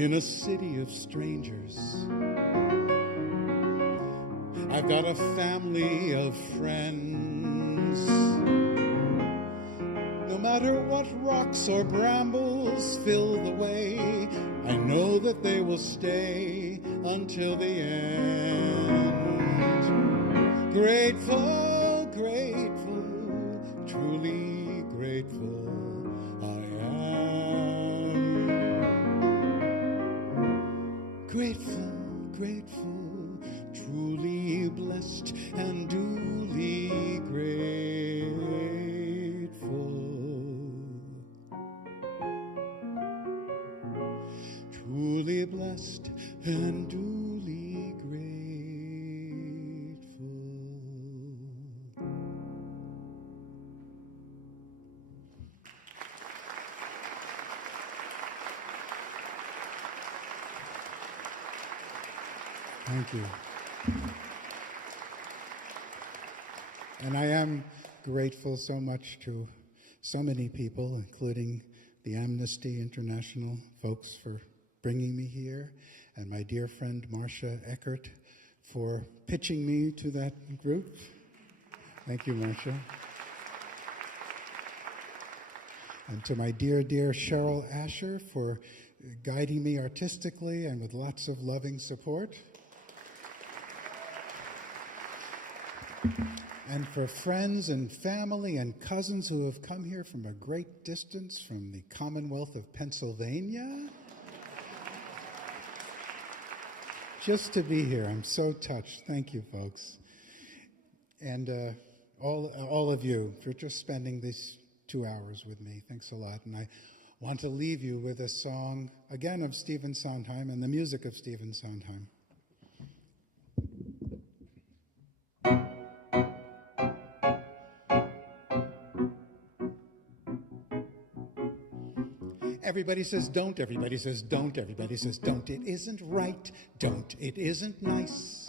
in a city of strangers. I've got a family of friends. No matter what rocks or brambles fill the way, I know that they will stay until the end. Grateful, grateful, truly grateful I am. Grateful, grateful, truly blessed and duly grateful. Truly blessed and duly grateful. Thank you. And I am grateful so much to so many people, including the Amnesty International folks, for bringing me here, and my dear friend Marcia Eckert for pitching me to that group. Thank you, Marcia. And to my dear, dear Cheryl Asher for guiding me artistically and with lots of loving support. And for friends and family and cousins who have come here from a great distance from the Commonwealth of Pennsylvania. Just to be here, I'm so touched. Thank you, folks. And all of you for just spending these 2 hours with me. Thanks a lot. And I want to leave you with a song, again, of Stephen Sondheim and the music of Stephen Sondheim. Everybody says don't, everybody says don't, everybody says don't. It isn't right, don't, it isn't nice.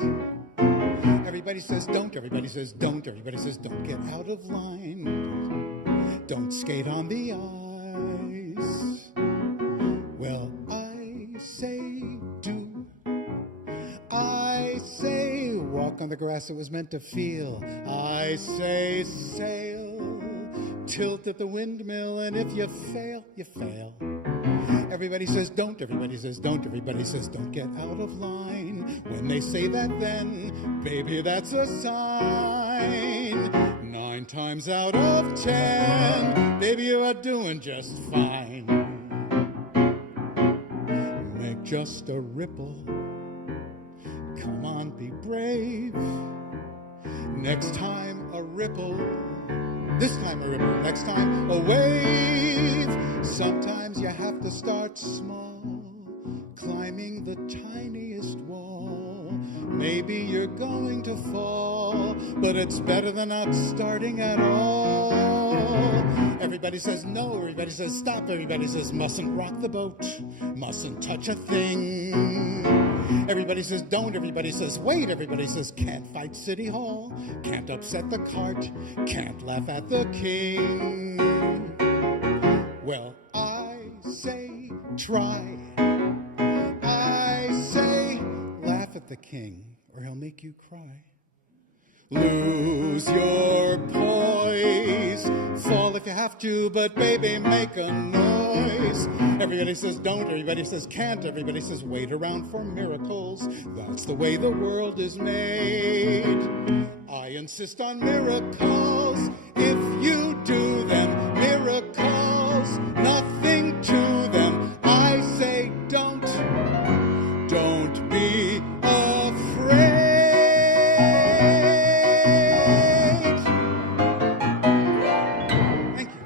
Everybody says don't, everybody says don't, everybody says don't. Get out of line, don't skate on the ice. Well, I say do, I say walk on the grass it was meant to feel. I say sail, tilt at the windmill, and if you fail, you fail. Everybody says don't, everybody says don't, everybody says don't. Get out of line. When they say that, then, baby, that's a sign. 9 times out of 10, baby, you are doing just fine. Make just a ripple. Come on, be brave. Next time a ripple. This time a ripple, next time a wave. Sometimes you have to start small, climbing the tiniest wall. Maybe you're going to fall, but it's better than not starting at all. Everybody says no, everybody says stop, everybody says mustn't rock the boat, mustn't touch a thing. Everybody says don't, everybody says wait, everybody says can't fight City Hall, can't upset the cart, can't laugh at the king. Well, I say try, I say laugh at the king, or he'll make you cry. Lose your poise, fall if you have to, but baby, make a noise. Everybody says don't, everybody says can't, everybody says wait around for miracles. That's the way the world is made. I insist on miracles. If you do them, miracles, nothing to them. I say don't be afraid. Thank you.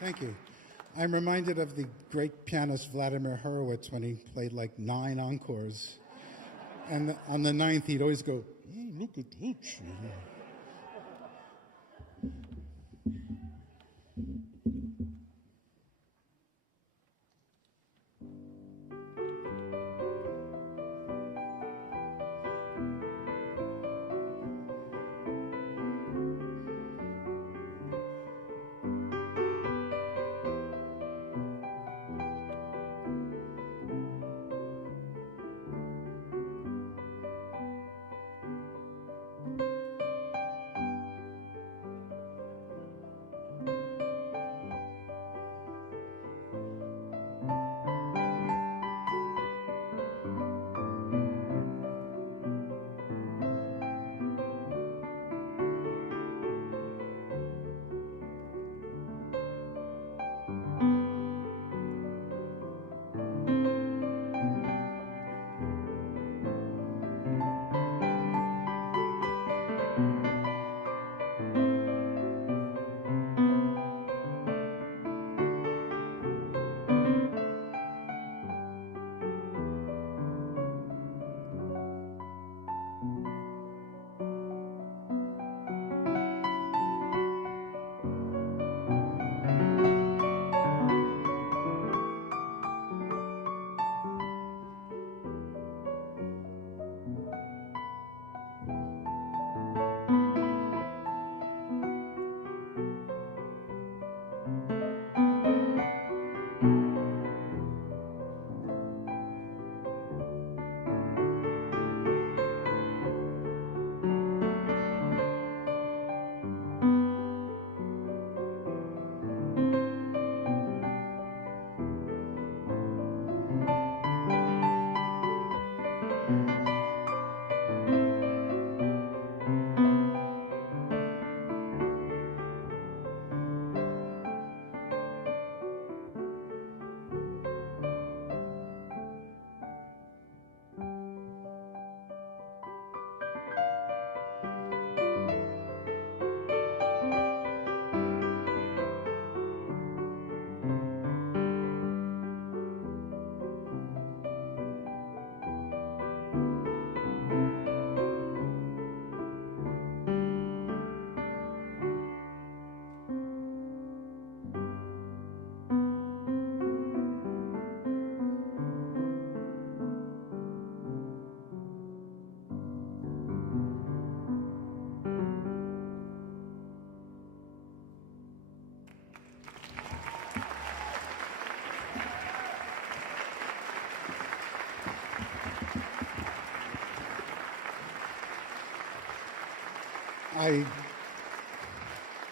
Thank you. I'm reminded of the great pianist Vladimir Horowitz when he played like 9 encores. And on the 9th, he'd always go, look at that.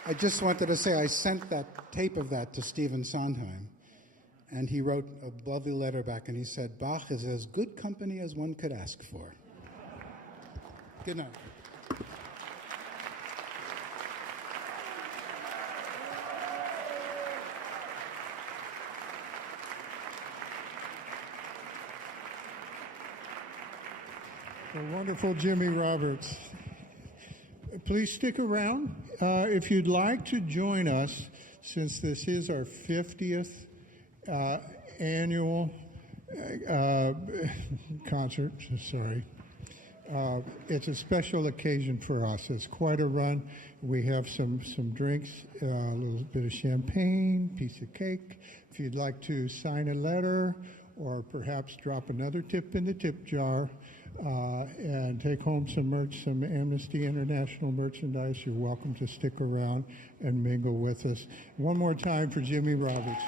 I just wanted to say I sent that tape of that to Stephen Sondheim, and he wrote a lovely letter back, and he said, Bach is as good company as one could ask for. Good night. The wonderful Jimmy Roberts. Please stick around. If you'd like to join us, since this is our 50th annual concert, sorry. It's a special occasion for us. It's quite a run. We have some drinks, a little bit of champagne, piece of cake. If you'd like to sign a letter or perhaps drop another tip in the tip jar, and take home some merch, some Amnesty International merchandise, you're welcome to stick around and mingle with us. One more time for Jimmy Roberts.